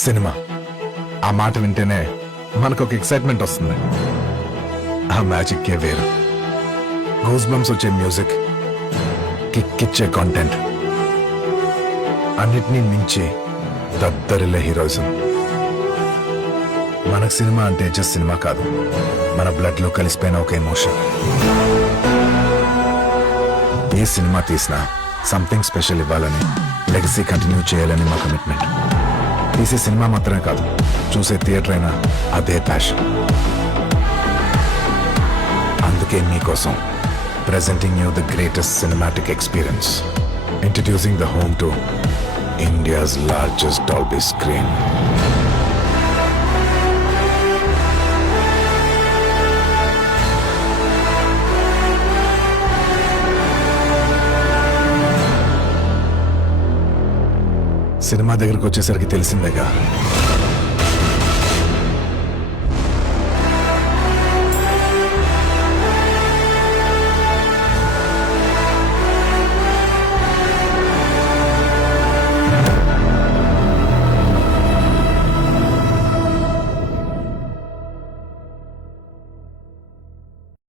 Cinema ఆ మాట వింటేనే మనకు ఒక ఎక్సైట్మెంట్ వస్తుంది. ఆ మ్యాజిక్కే వేరు. గూస్ బంప్స్ వచ్చే మ్యూజిక్, కిక్కిచ్చే కాంటెంట్, అన్నిటినీ మించి దద్దరిల్లే హీరోయిజం. మనకు సినిమా అంటే జస్ట్ సినిమా కాదు, మన బ్లడ్ లో కలిసిపోయిన ఒక ఎమోషన్. ఏ సినిమా తీసినా సంథింగ్ స్పెషల్ ఇవ్వాలని, లెగసీ కంటిన్యూ చేయాలని మా కమిట్మెంట్. తీసే సినిమా మాత్రమే కాదు, చూసే థియేటర్ అయినా అదే ప్యాషన్. అందుకే మీకోసం presenting you the greatest cinematic experience, introducing the home to India's largest Dolby screen. Cinema దగ్గరకు వచ్చేసరికి తెలిసిందేగా,